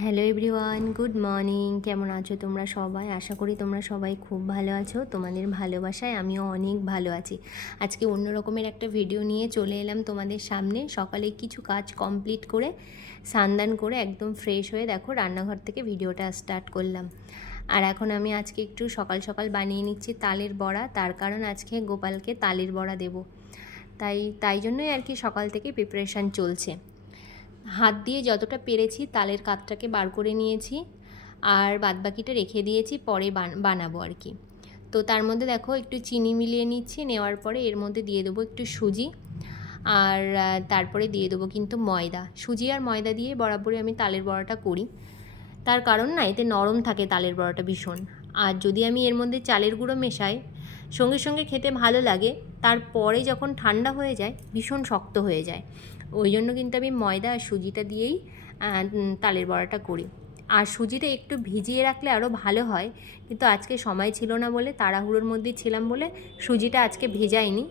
Hello everyone, good morning. কেমন আছো তোমরা সবাই? আশা করি তোমরা সবাই খুব ভালো আছো। তোমাদের ভালোবাসায় আমিও অনেক ভালো আছি। আজকে অন্য রকমের একটা ভিডিও নিয়ে চলে এলাম তোমাদের সামনে। সকালে কিছু কাজ কমপ্লিট করে স্নান করে একদম ফ্রেশ হয়ে দেখো রান্নাঘর থেকে ভিডিওটা স্টার্ট করলাম। আর এখন আমি আজকে একটু সকাল সকাল বানিয়ে নিচ্ছি তালের বড়া, তার কারণ আজকে গোপালকে তালের বড়া দেবো। তাই জন্যই আর কি সকাল থেকে প্রিপারেশান চলছে। হাত দিয়ে যতটা পেরেছি তালের কাতটাকে বার করে নিয়েছি, আর বাদবাকিটা রেখে দিয়েছি, পরে বানাবো আর কি। তো তার মধ্যে দেখো একটু চিনি মিলিয়ে নিচ্ছি, নেওয়ার পরে এর মধ্যে দিয়ে দেবো একটু সুজি, আর তারপরে দিয়ে দেবো কিন্তু ময়দা। সুজি আর ময়দা দিয়ে বরাবরই আমি তালের বড়াটা করি, তার কারণ না এতে নরম থাকে তালের বড়াটা ভীষণ। আর যদি আমি এর মধ্যে চালের গুঁড়ো মেশাই, সঙ্গে সঙ্গে খেতে ভালো লাগে, তারপরে যখন ঠান্ডা হয়ে যায় ভীষণ শক্ত হয়ে যায়। ওই জন্য কিন্তু আমি ময়দা আর সুজিটা দিয়েই তালের বড়াটা করি। আর সুজিটা একটু ভিজিয়ে রাখলে আরও ভালো হয়, কিন্তু আজকে সময় ছিল না বলে, তাড়াহুড়োর মধ্যে ছিলাম বলে সুজিটা আজকে ভেজাইনি,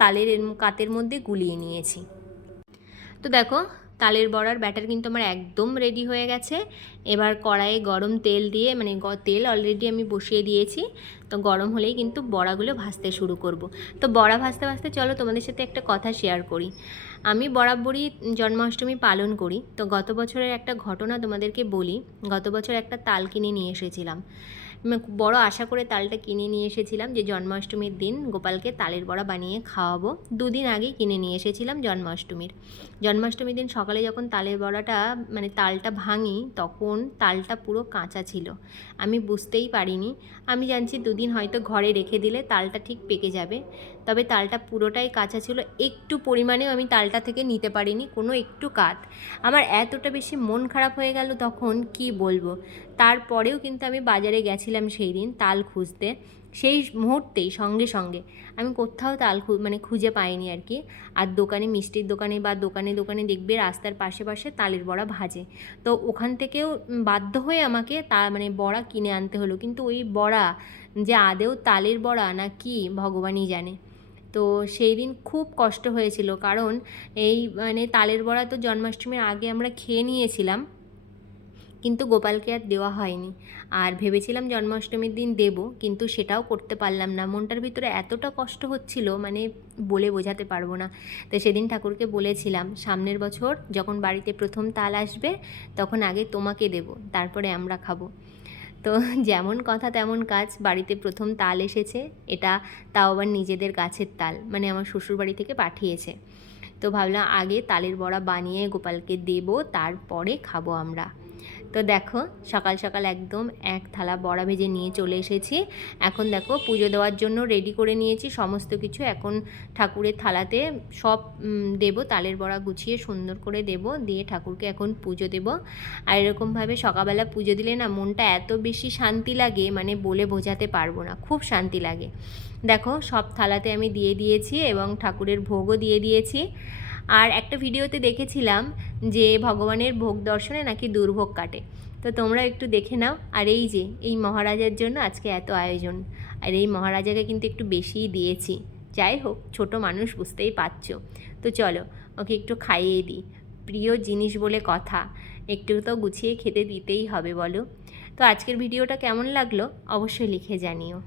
তালের কাতের মধ্যে গুলিয়ে নিয়েছি। তো দেখো তালের বড়ার ব্যাটার কিন্তু আমার একদম রেডি হয়ে গেছে। এবার কড়াইয়ে গরম তেল দিয়ে, মানে তেল অলরেডি আমি বসিয়ে দিয়েছি, তো গরম হলেই কিন্তু বড়াগুলো ভাজতে শুরু করব। তো বড়া ভাজতে ভাজতে চলো তোমাদের সাথে একটা কথা শেয়ার করি। আমি বরাবরই জন্মাষ্টমী পালন করি। তো গত বছরের একটা ঘটনা তোমাদেরকে বলি। গত বছর একটা তাল কিনে নিয়ে এসেছিলাম, বড় আশা করে তালটা কিনে নিয়ে এসেছিলাম যে জন্মাষ্টমীর দিন গোপালকে তালের বড়া বানিয়ে খাওয়াবো। দুদিন আগেই কিনে নিয়ে এসেছিলাম জন্মাষ্টমীর দিন সকালে যখন তালের বড়াটা মানে তালটা ভাঙি, তখন তালটা পুরো কাঁচা ছিল। আমি বুঝতেই পারিনি। আমি জানছি দুদিন হয়তো ঘরে রেখে দিলে তালটা ঠিক পেকে যাবে, তবে তালটা পুরোটাই কাঁচা ছিল। একটু পরিমাণেও আমি তালটা থেকে নিতে পারিনি, কোনো একটু কাত। আমার এতটা বেশি মন খারাপ হয়ে গেল তখন, কি বলবো। তারপরেও কিন্তু আমি বাজারে গেছিলাম সেই দিন তাল খুঁজতে। সেই মুহূর্তেই সঙ্গে সঙ্গে আমি কোথাও তাল খুঁজে পাইনি আর কি। আর দোকানে, মিষ্টির দোকানে বা দোকানে দোকানে দেখবে রাস্তার পাশে পাশে তালের বড়া ভাজে। তো ওখান থেকেও বাধ্য হয়ে আমাকে বড়া কিনে আনতে হলো। কিন্তু ওই বড়া যে আদেও তালের বড়া না কি ভগবানই জানে। তো সেই দিন খুব কষ্ট হয়েছিল, কারণ এই তালের বড়া তো জন্মাষ্টমীর আগে আমরা খেয়ে নিয়েছিলাম, কিন্তু গোপালকে আর দেওয়া হয়নি। আর ভেবেছিলাম জন্মাষ্টমীর দিন দেব, কিন্তু সেটাও করতে পারলাম না। মনটার ভিতরে এতটা কষ্ট হচ্ছিল, বলে বোঝাতে পারবো না। তো সেদিন ঠাকুরকে বলেছিলাম সামনের বছর যখন বাড়িতে প্রথম তাল আসবে, তখন আগে তোমাকে দেব, তারপরে আমরা খাবো। তো যেমন কথা তেমন কাজ, বাড়িতে প্রথম তাল এসেছে। এটা তাও আবার নিজেদের গাছের তাল, আমার শ্বশুরবাড়ি থেকে পাঠিয়েছে। তো ভাবলাম আগে তালের বড়া বানিয়ে গোপালকে দেব, তারপরে খাবো আমরা। তো দেখো সকাল সকাল একদম এক থালা বড়া ভেজে নিয়ে চলে এসেছি। এখন দেখো পুজো দেওয়ার জন্য রেডি করে নিয়েছি সমস্ত কিছু। এখন ঠাকুরের থালাতে সব দেব, তালের বড়া গুছিয়ে সুন্দর করে দেব, দিয়ে ঠাকুরকে এখন পুজো দেব। আর এরকমভাবে সকালবেলা পুজো দিলে না মনটা এত বেশি শান্তি লাগে, বলে বোঝাতে পারবো না, খুব শান্তি লাগে। দেখো সব থালাতে আমি দিয়ে দিয়েছি এবং ঠাকুরের ভোগও দিয়ে দিয়েছি। আর একটা ভিডিওতে দেখেছিলাম যে ভগবানের ভোগ দর্শনে নাকি দুর্ভোগ কাটে। তো তোমরা একটু দেখে নাও। আর এই যে এই মহারাজার জন্য আজকে এত আয়োজন, আর এই মহারাজাকে কিন্তু একটু বেশিই দিয়েছি। যাই হোক, ছোট মানুষ, বুঝতেই পারছো। তো চলো ওকে একটু খাইয়ে দিই, প্রিয় জিনিস বলে কথা, একটু তো গুছিয়ে খেতে দিতেই হবে বলো। তো আজকের ভিডিওটা কেমন লাগলো অবশ্যই লিখে জানিও।